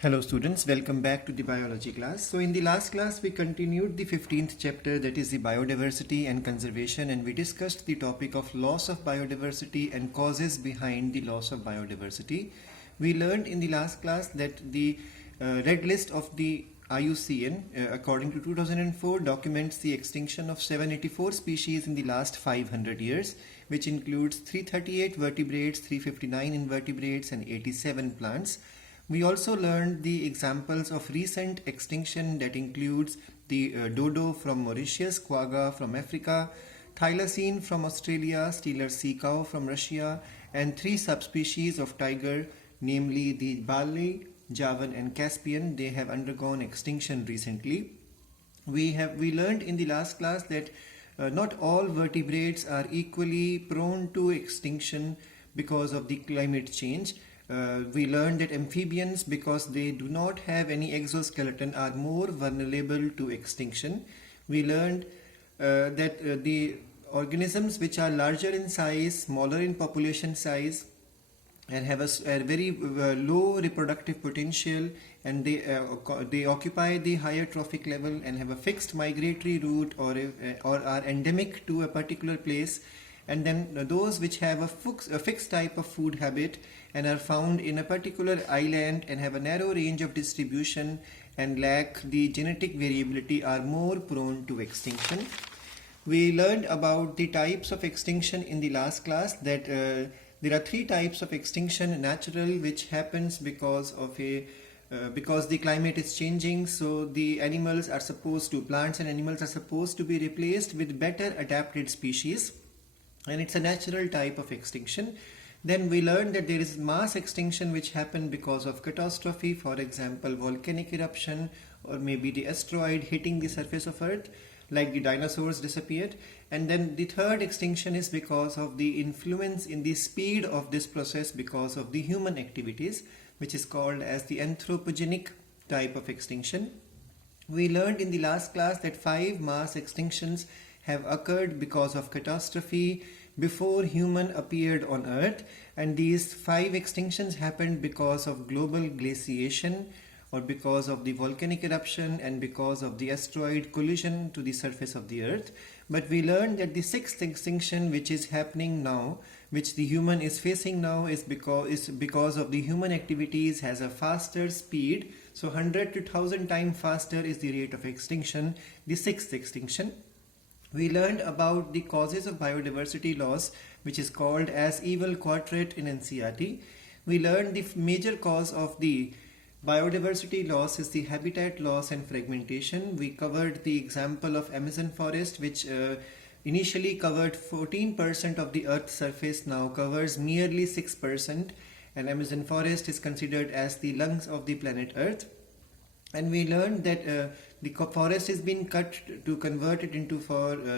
Hello students, welcome back to the biology class. So in the last class we continued the 15th chapter, that is the biodiversity and conservation, and we discussed the topic of loss of biodiversity and causes behind the loss of biodiversity. We learned in the last class that the red list of the IUCN according to 2004 documents the extinction of 784 species in the last 500 years, which includes 338 vertebrates, 359 invertebrates and 87 plants. We also learned the examples of recent extinction, that includes the dodo from Mauritius, quagga from Africa, thylacine from Australia, Steller sea cow from Russia, and 3 subspecies of tiger, namely the Bali, Javan and Caspian. They have undergone extinction recently. We learned in the last class that not all vertebrates are equally prone to extinction because of the climate change. We learned that amphibians, because they do not have any exoskeleton, are more vulnerable to extinction. We learned that the organisms which are larger in size, smaller in population size, and have a very low reproductive potential, and they occupy the higher trophic level and have a fixed migratory route, or are endemic to a particular place. And then those which have a fixed type of food habit and are found in a particular island and have a narrow range of distribution and lack the genetic variability are more prone to extinction. We learned about the types of extinction in the last class, that there are 3 types of extinction: natural, which happens because the climate is changing, so the plants and animals are supposed to be replaced with better adapted species, and it's a natural type of extinction. Then we learned that there is mass extinction which happened because of catastrophe, for example volcanic eruption, or maybe the asteroid hitting the surface of Earth, like the dinosaurs disappeared. And then the third extinction is because of the influence in the speed of this process because of the human activities, which is called as the anthropogenic type of extinction. We learned in the last class that 5 mass extinctions have occurred because of catastrophe before human appeared on Earth, and these 5 extinctions happened because of global glaciation, or because of the volcanic eruption, and because of the asteroid collision to the surface of the Earth. But we learned that the 6th extinction, which is happening now, which the human is facing now, is because of the human activities, has a faster speed. So 100 to 1000 times faster is the rate of extinction, the 6th extinction. We learned about the causes of biodiversity loss, which is called as evil quadrant in NCERT. We learned the major cause of the biodiversity loss is the habitat loss and fragmentation. We covered the example of Amazon forest, which initially covered 14% of the Earth's surface, now covers merely 6%, and Amazon forest is considered as the lungs of the planet Earth. And we learned that the forest has been cut to convert it into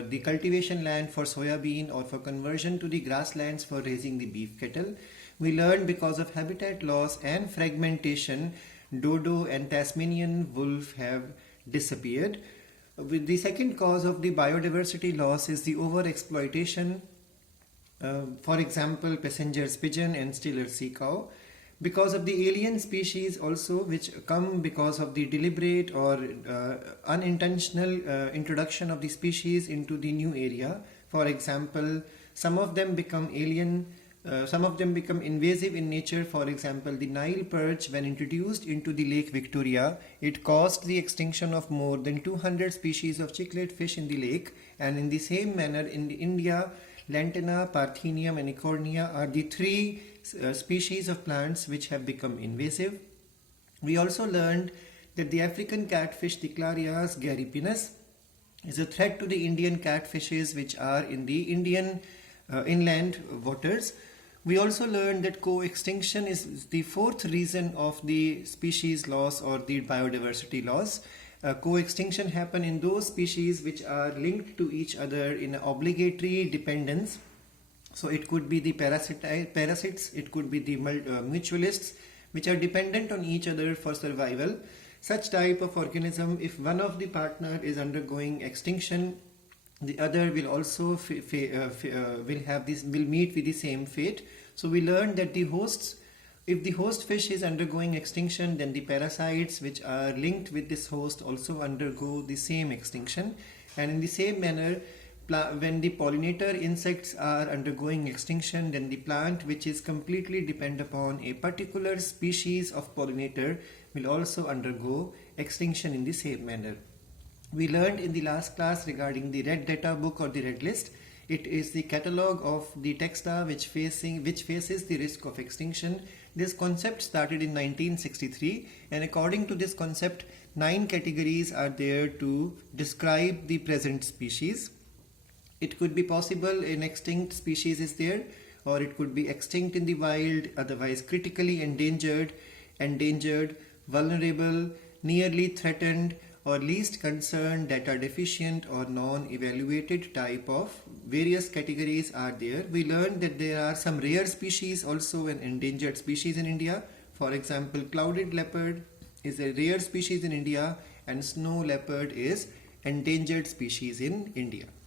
the cultivation land for soybean, or for conversion to the grasslands for raising the beef cattle. We learned because of habitat loss and fragmentation, dodo and Tasmanian wolf have disappeared. The second cause of the biodiversity loss is the overexploitation. For example, passenger's pigeon and Steller sea cow. Because of the alien species also, which come because of the deliberate or unintentional introduction of the species into the new area. For example, some of them become alien, some of them become invasive in nature. For example, the Nile perch, when introduced into the Lake Victoria, it caused the extinction of more than 200 species of cichlid fish in the lake. And in the same manner, in India, Lantana, Parthenium and Ecornia are the 3 species of plants which have become invasive. We also learned that the African catfish, the Clarias garipinus, is a threat to the Indian catfishes which are in the Indian inland waters. We also learned that coextinction is the 4th reason of the species loss or the biodiversity loss. Coextinction happen in those species which are linked to each other in obligatory dependence. So it could be the parasites, it could be the mutualists, which are dependent on each other for survival. Such type of organism, if one of the partner is undergoing extinction, the other will also will meet with the same fate. So we learned that the hosts If the host fish is undergoing extinction, then the parasites which are linked with this host also undergo the same extinction. And in the same manner, when the pollinator insects are undergoing extinction, then the plant which is completely dependent upon a particular species of pollinator will also undergo extinction in the same manner. We learned in the last class regarding the red data book or the red list. It is the catalog of the texta which faces the risk of extinction. This concept started in 1963, and according to this concept, 9 categories are there to describe the present species. It could be possible an extinct species is there, or it could be extinct in the wild, otherwise critically endangered, vulnerable, nearly threatened, or least concerned, data deficient, or non-evaluated type of various categories are there. We learned that there are some rare species also and endangered species in India. For example, clouded leopard is a rare species in India and snow leopard is endangered species in India.